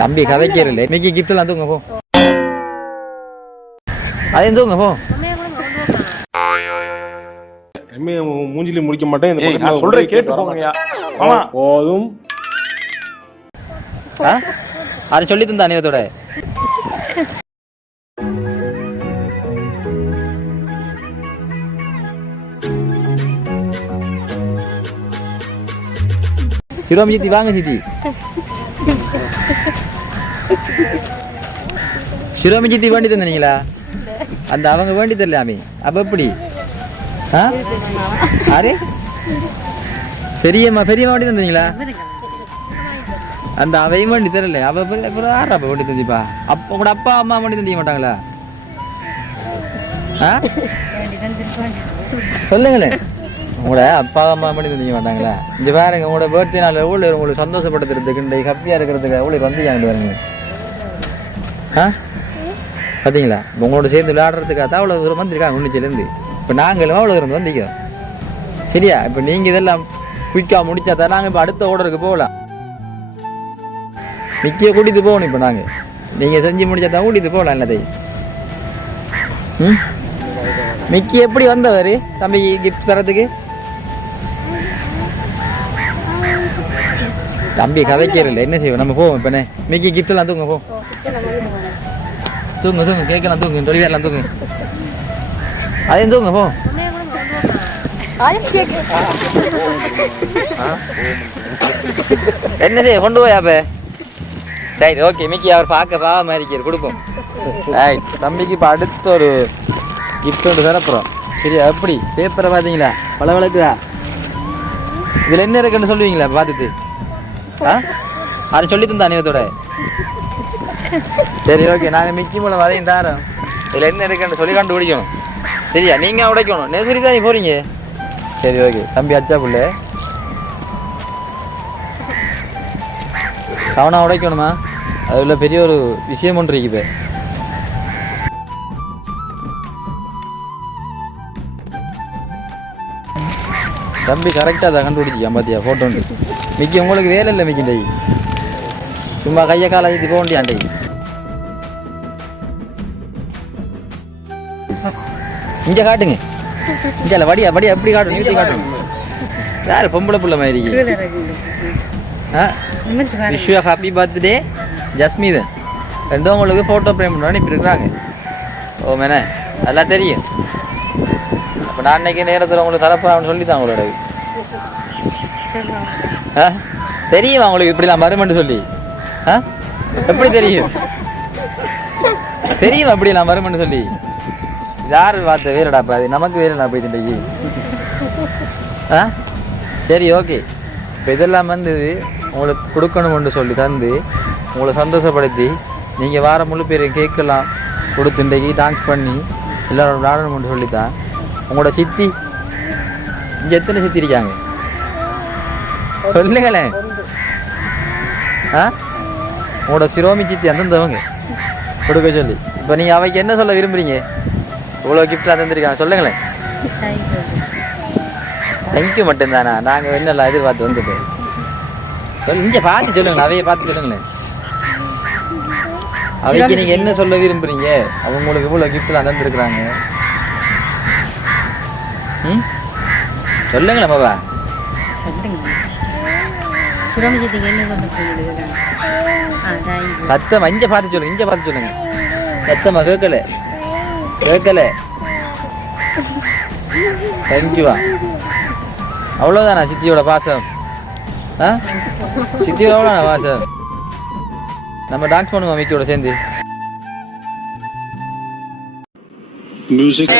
தம்பி கதைக்கிறல இன்னைக்கு கிஃப்ட் எல்லாம் தூங்க போ. அதையும் தூங்க போ. மூஞ்சில முடிக்க மாட்டேன். நான் சொல்றேன் கேட்டு போங்கய்யா. போதும். அதை சொல்லி தந்தா அநியத்தோட சிரோமி சித்தி வாங்க சித்தி. சிரோமி சித்தி வேண்டி தந்தீங்களா? அந்த அவங்க வேண்டி தரலாமே. அப்ப எப்படி? அரே பெரியம்மா பெரியம்மா வேண்டி தந்தீங்களா? அந்த அவையும் வேண்டி தரல. அவ ஆறா வேண்டி தந்திப்பா. அப்ப கூட அப்பா அம்மா வேண்டி தந்திக்க மாட்டாங்களா? சொல்லுங்களேன். உங்களோட அப்பா அம்மா வேண்டி தந்திக்க மாட்டாங்களா? இந்த பாருங்க உங்களோட பர்த்டே நாள் எவ்வளோ உங்களுக்கு சந்தோஷப்படுத்துறதுக்கு ஹாப்பியா இருக்கிறதுக்கு எவ்வளோ வந்துக்காங்க பாருங்க. பார்த்தீங்களா? உங்களோட சேர்ந்து விளையாடுறதுக்காக தான் அவ்வளோ தூரம் வந்திருக்காங்க உன்னிச்சிலேருந்து. இப்போ நாங்களும் அவ்வளோ தூரம் வந்திக்கிறோம். சரியா? இப்போ நீங்கள் இதெல்லாம் குயிக்காக முடிச்சா தான் நாங்கள் இப்போ அடுத்த ஆர்டருக்கு போகலாம். மிக்கிய கூட்டிட்டு போகணும். இப்போ நாங்கள் நீங்கள் செஞ்சு முடிச்சா தான் கூட்டிட்டு போகலாம் எல்லாத்தையும். மிக்கி எப்படி வந்தவர் தம்பி கிஃப்ட் தரத்துக்கு? தம்பி கதைக்கிறல என்ன செய்வோம் நம்ம போவோம். இப்போ மிக்கி கிஃப்ட் எல்லாம் தூங்க போ. தூங்க தூங்க கேட்கலாம் தூங்க தொழிலாம் தூங்க. அதையும் தூங்க போ. என்ன செய்ய கொண்டு போய் அப்ப ரைட் ஓகே. மிக்கி அவர் பார்க்க பாவ மாதிரி கொடுப்போம். ரைட் தம்பிக்கு இப்போ அடுத்த ஒரு கிஃப்ட் ஒன்று தரப்புறோம். சரி எப்படி பேப்பரை பார்த்தீங்களா? பளபளக்குதா? இதில் என்ன இருக்குன்னு சொல்லுவீங்களா பார்த்துட்டு? அதை சொல்லி தந்தா அநியத்தோட. சரி ஓகே நாங்கள் மிக்கி மூலம் வரையும் தாரோம். இதில் என்ன இருக்குன்னு சொல்லி கண்டுபிடிக்கணும். சரியா? நீங்கள் உடைக்கணும். நெசரி தான் போறீங்க. சரி ஓகே தம்பி அச்சா புள்ள கவனம் உடைக்கணுமா? அதில் பெரிய ஒரு விஷயம் ஒன்று இருக்குது. தம்பி கரெக்டாக அதை கண்டுபிடிச்சிக்கான் பார்த்தியா ஃபோட்டோ உண்டு. மிக்கி உங்களுக்கு வேலை இல்லை மிக்கி. டை சும்மா கையை காலை அழைச்சி போக வேண்டியாண்டை. இங்கே காட்டுங்க. இங்கே வடியா வடியா எப்படி காட்டும் நிறுத்தி காட்டணும். யார் பொம்பளை புள்ள மாதிரி? Wish happy birthday Jasmithan. ரெண்டும் உங்களுக்கு ஃபோட்டோ ஃப்ரேம் பண்ணி இப்படி இருக்கிறாங்க. ஓ மேனே அதெல்லாம் தெரியும். அப்போ நான் அன்னைக்கு நேரத்தில் உங்களுக்கு தரப்போறான்னு சொல்லி தான் உங்களோட தெரியுமா உங்களுக்கு இப்படிலாம் வருமென்று சொல்லி? எப்படி தெரியும்? தெரியுமா அப்படிலாம் வருமென்று சொல்லி? யாரு பார்த்த வேறடாப்பா அது நமக்கு வேறடா போய் திண்டைக்கு. சரி ஓகே. இப்போ இதெல்லாம் வந்து உங்களுக்கு கொடுக்கணும்னு சொல்லி தந்து உங்களை சந்தோஷப்படுத்தி நீங்கள் வார முழு பேர் கேட்கலாம் கொடுத்து இன்றைக்கு டான்ஸ் பண்ணி எல்லோரும் விளாடணும்னு சொல்லித்தான். உங்களோட சித்தி இங்கே எத்தனை சித்தி இருக்காங்க சொல்லுங்களேன். உங்களோட சிரோமி சித்தி அந்தந்தவங்க கொடுக்க சொல்லி. இப்போ நீங்கள் அவைக்கு என்ன சொல்ல விரும்புறீங்க? இவ்வளோ கிஃப்ட்லாம் தந்துருக்காங்க சொல்லுங்களேன். தேங்க்யூ மட்டும்தானா? நாங்கள் என்னெல்லாம் எதிர்பார்த்து வந்துட்டோம். இங்கே பார்த்து சொல்லுங்களேன். அவையை பார்த்து சொல்லுங்களேன். அவைக்கு நீங்கள் என்ன சொல்ல விரும்புறீங்க? அவங்களுக்கு இவ்வளோ கிஃப்ட்லாம் தந்துருக்குறாங்க. சொல்லுங்களேன் பாபா. சத்தமா இங்க பார்த்து சொல்லுங்க. இங்க பார்த்து சொல்லுங்க. சத்தமா கேட்கல கேட்கல. தேங்க்யூவா. அவ்வளோதானா சித்தியோட பாசம்? சித்தியோட அவ்வளோதானா பாசம்? நம்ம டான்ஸ் பண்ணுவோம் மிக்கியோட சேர்ந்து. மியூசிக்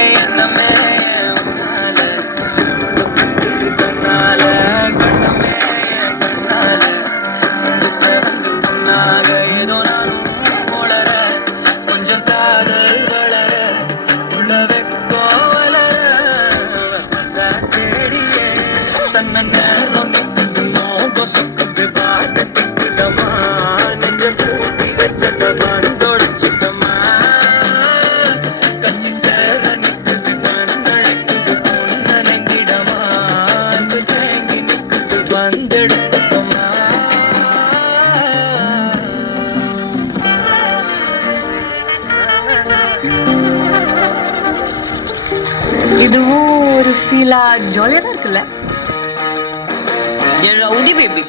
இதுவும் ஒரு ஃபீலா ஜாலியா தான் இருக்குல்ல ரவுடி பேபி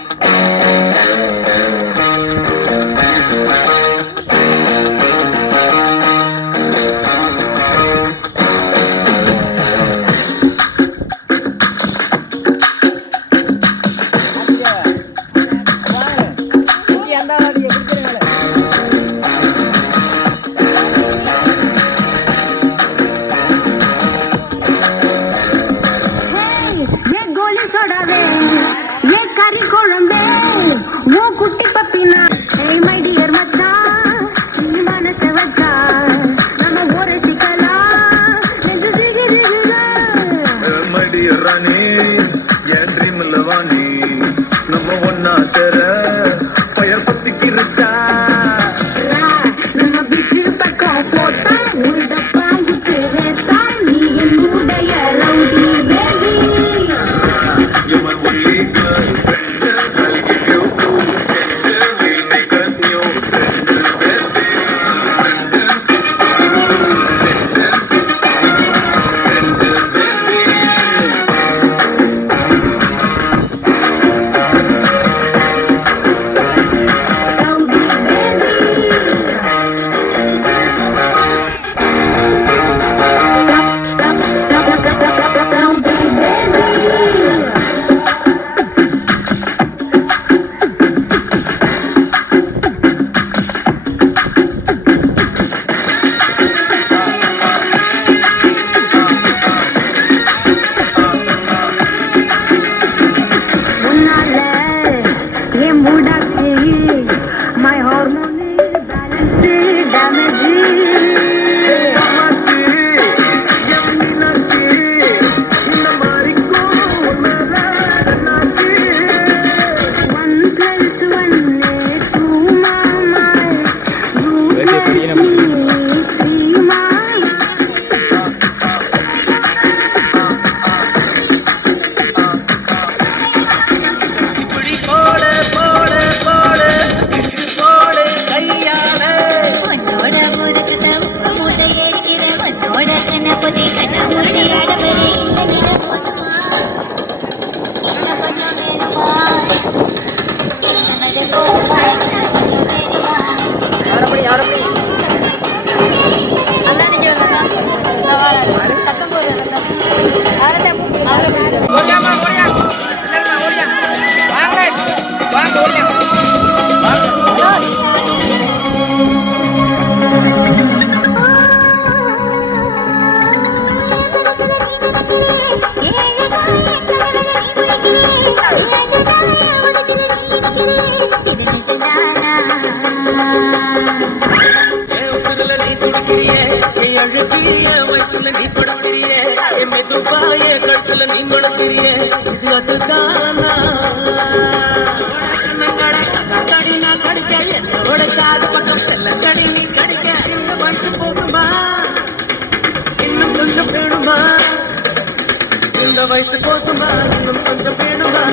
வயசு போதுமா இன்னும் கொஞ்சம் வேணுமா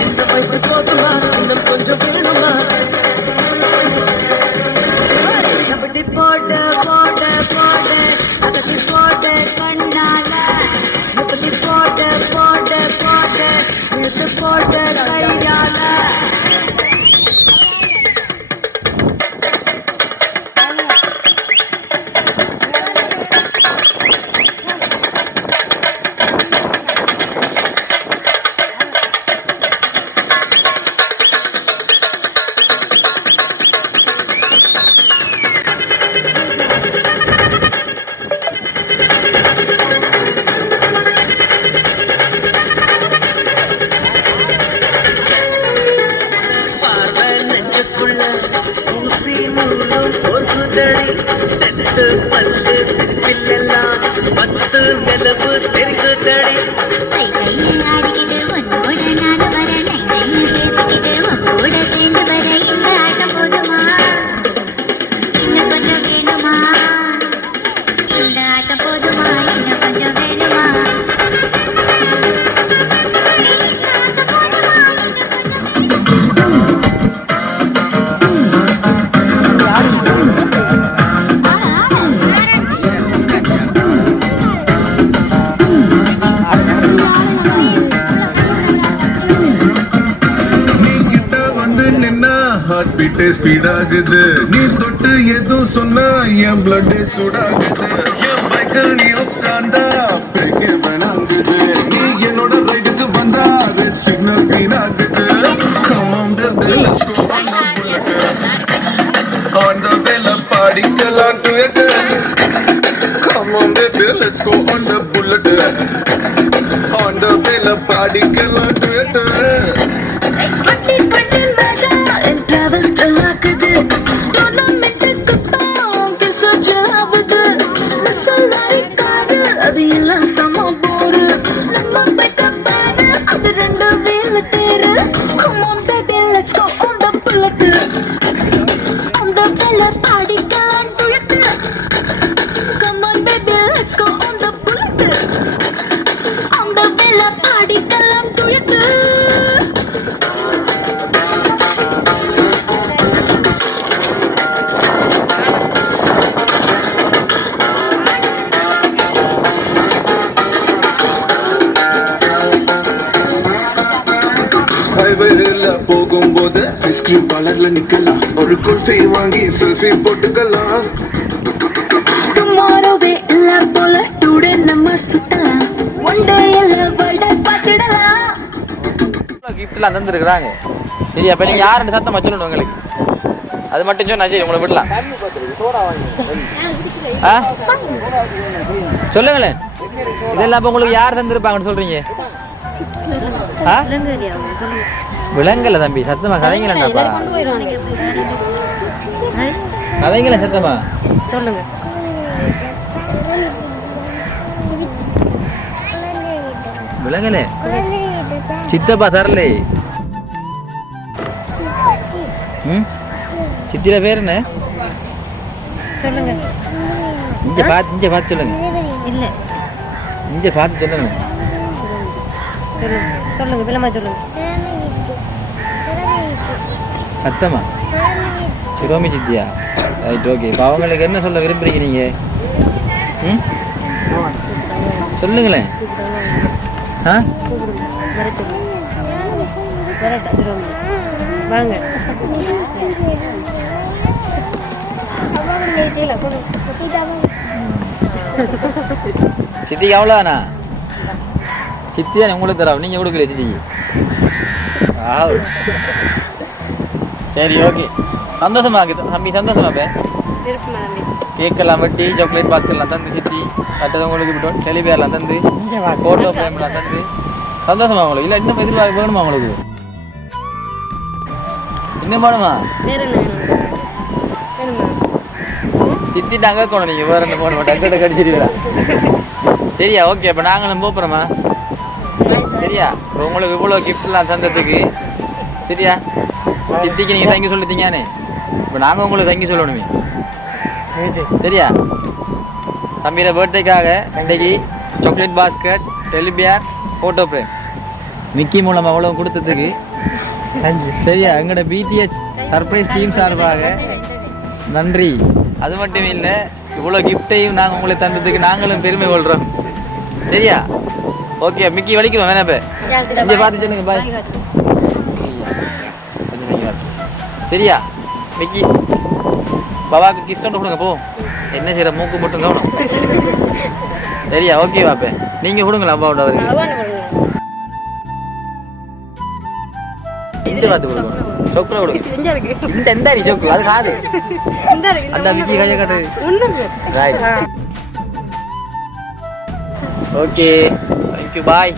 இந்த வயசு போதுமா இன்னும் கொஞ்சம் வேணுமா அப்படி போட்டு போட்டு போட்டு அகத்தி போட்டு கண்ணால அப்படி போட்டு போட்டு போட்டு இழுத்து போட்டு கையால பல்லு சிற்பில்லாம் பத்து நிலவு தெரிக்குதடி ஆடிக்கிட்டு உன்னோட நான் வர பேசிக்கிட்டு உன்னோட சேர்ந்து வர இந்த ஆட்டம் போதுமா இன்னும் கொஞ்சம் வேணுமா இந்த ஆட்டம் போதுமா இன்னும் கொஞ்சம் வேணுமா ஆட ஹார்ட் பீட்டே ஸ்பீட் ஆகுது நீ தொட்டு எதுவும் சொன்னா என் பிளட் சூடாகுது என் பைக்கில் நீ உட்கார்ந்தா பிரேக்கே வேணாங்குது நீ என்னோட ரைடுக்கு வந்தா ரெட் சிக்னல் கிரீன் ஆகுது come on baby let's go on the vela படிக்கலாம் duet come on baby let's go on the bullet on the vela படிக்கலாம் duet பட்டி பட்டி ராஜா என் டிராவல் ஆகுது டோர்னமெண்ட்டுக்கு போக சஜாவுது மசாலாரி காடு அது எல்லாம் சம போரு நம்ம பைக்க பாரு அது ரெண்டு வேலை தேரு come on baby let's go on the bullet on the vela படிக்கலாம் duet come on baby let's go on the bullet on the vela படிக்கலாம் duet ஹைவேல போகும்போது ஐஸ்கிரீம் பார்லர்ல நிக்கலாம் ஒரு குல்ஃபி வாங்கி செல்ஃபி போட்டுக்கலாம் டுமாரோவே இல்ல போல டுடே நம்ம சுத்தலாம் ஒன் டே இல்ல வேர்ல்ட பார்த்துடலாம் கிஃப்ட்லாம் தந்துருக்குறாங்க. சரி அப்ப நீங்க யாருன்னு சத்தமா சொல்லணும் உங்களுக்கு. அது மட்டும் சொன்னா சரி உங்களை விடலாம். ஆ? சொல்லுங்களேன். இதெல்லாம் அப்ப உங்களுக்கு யார் தந்திருப்பாங்கன்னு சொல்றீங்க? ஆ? விலங்கல தம்பி சத்தமா கதைங்களேன்டாப்பா. கதைங்கள சத்தமா சொல்லுங்க. விலங்கலே சித்தப்பா தரலே. ம் சித்திர பேர் என்ன? சொல்லுங்க. இங்க பார்த்து சொல்லுங்க. இல்ல இங்க பார்த்து சொல்லுங்க. சொல்லுங்க விலமா சொல்லுங்க. சத்தமா சிரோமி சித்தியா? Right okay. இப்போ அவங்களுக்கு என்ன சொல்ல விரும்புறீங்க நீங்க? ம் சொல்லுங்களேன். ஆ வாங்க. சித்திக்கு அவ்வளோதானா? சித்தி தானே உங்களுக்கு தரோம், நீங்க கொடுக்கல சித்திக்கு. சரி ஓகே. சந்தோஷமா இருக்குது தம்பி. சந்தோஷமா பே கேக்கெல்லாம் வெட்டி சாக்லேட் பாக்ஸ் எல்லாம் தந்து சித்தி மற்றது உங்களுக்கு விட்டோம் டெலிபேர்லாம் தந்து போட்டோ ஃப்ரேம்லாம் தந்து சந்தோஷமா உங்களுக்கு. இல்லை இன்னும் எதிர்பார்க்க வேணுமா உங்களுக்கு? இன்னும் வேணுமா? சித்தி அங்கே இருக்கணும். நீங்க வேற என்ன போன டக்கெட்டை கடிச்சிருக்கிறா. சரியா ஓகே. அப்போ நாங்களும் போகிறோமா? சரியா இப்போ உங்களுக்கு இவ்வளோ கிஃப்ட்லாம் தந்ததுக்கு சரியா சித்திக்கு நீங்கள் தேங்க்யூ சொல்லிட்டீங்கன்னு. இப்போ நாங்கள் உங்களுக்கு தேங்க்யூ சொல்லணுமே. சரியா தம்பியோட பர்த்டேக்காக இன்றைக்கு சாக்லேட் பாஸ்கெட் டெலிபியார் ஃபோட்டோ ஃப்ரேம் மிக்கி மூலமாக அவ்வளோ கொடுத்ததுக்கு சரியா எங்களோட பிடிஎச் சர்ப்ரைஸ் டீம் சார்பாக நன்றி. அது மட்டும் இல்லை இவ்வளோ கிஃப்டையும் நாங்கள் உங்களுக்கு தந்ததுக்கு நாங்களும் பெருமை கொள்கிறோம். சரியா ஓகே. மிக்கி வலிக்கிறோம் வேணா இப்போ இங்கே பார்த்து சொல்லுங்க பாய். சரியா மிக்கி பாபாவுக்கு கிஸ் ஒன்று கொடுங்க போ. என்ன செய்யற மூக்கு மட்டும் கவனம். சரியா ஓகே பாப்பே. நீங்க கொடுங்களா அப்பாவோட அவருக்கு பார்த்து கொடுங்க. சொக்கரை கொடுங்க. இந்த சொக்கு அது காது அந்த மிக்கி கையை காட்டு. Right okay thank you bye.